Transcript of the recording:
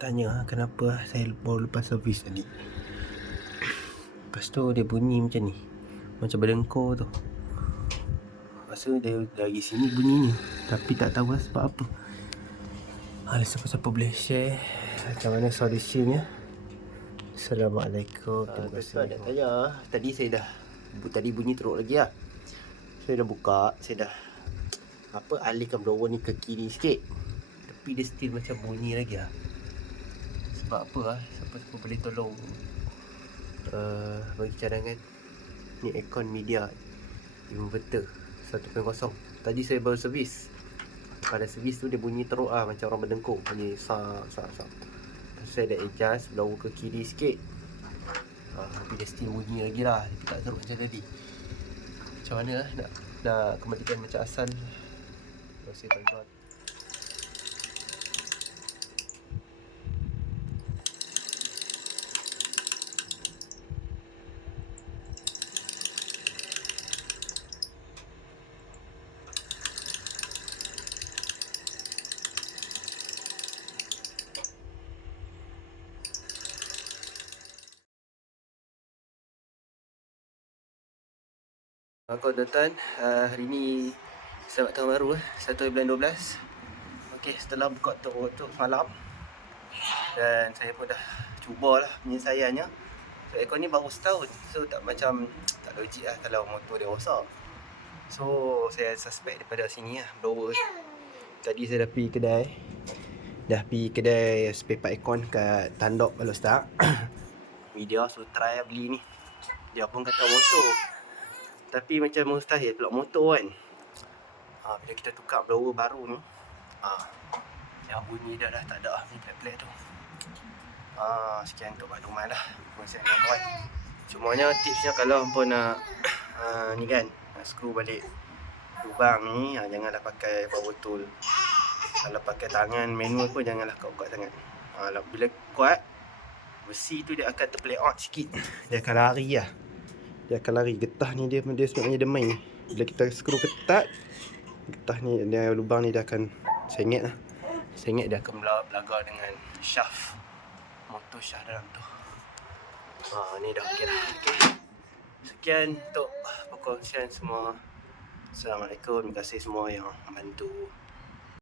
tanya kenapa saya baru lepas servis tadi. Lepas tu dia bunyi macam ni, macam berdengkur tu. Rasa dia dari sini bunyi ni, tapi tak tahu lah sebab apa. Siapa-siapa boleh share macam mana solusinya. Assalamualaikum. Terima kasih. Nak tanya, tadi bunyi teruk lagi lah. Saya dah buka, saya dah alihkan blower ni ke kiri sikit, tapi dia still macam bunyi lagi lah. Sebab apa lah? Siapa-siapa boleh tolong bagi cadangan. Ni aircon media inverter 1.0. Tadi saya baru servis. Pada servis tu dia bunyi teruk lah, macam orang berdengkur, bunyi sak. Saya dah adjust blower ke kiri sikit, tapi dia still bunyi lagi lah. Dia tak teruk macam tadi. Macam mana lah nak kembalikan macam asal. Terima kasih tuan-tuan. Tuan-tuan, hari ni selamat tahun baru 1 bulan 12. Okey, setelah buka tok semalam, dan saya pun dah cubalah penyelesaiannya. So aircon ni baru setahun, so tak logik lah kalau motor dia rosak. So saya suspect daripada sini lah, blower. Tadi saya dah pergi kedai spare part aircon kat Tandok Balok Star. Media suruh try lah beli ni. Dia pun kata motor, tapi macam mustahil pula motor kan. Bila kita tukar blower baru ni, yang bunyi dah tak ada ni plek-plek tu. Sekian untuk maklumat lah kongsian kawan. Cumanya tipsnya kalau hangpa nak ni kan, nak screw balik lubang ni, janganlah pakai power tool. Kalau pakai tangan manual pun janganlah kuat-kuat sangat. Bila kuat, besi tu dia akan terplay out sikit, dia akan lari lah. Getah ni dia sebenarnya dia main. Bila kita screw ketat, getah ni, lubang ni dia akan sengit lah. Dia akan belagar dengan shaft motor, shaft dalam tu. Ni dah okey lah. Okay. Sekian untuk perkongsian semua. Assalamualaikum. Terima kasih semua yang membantu.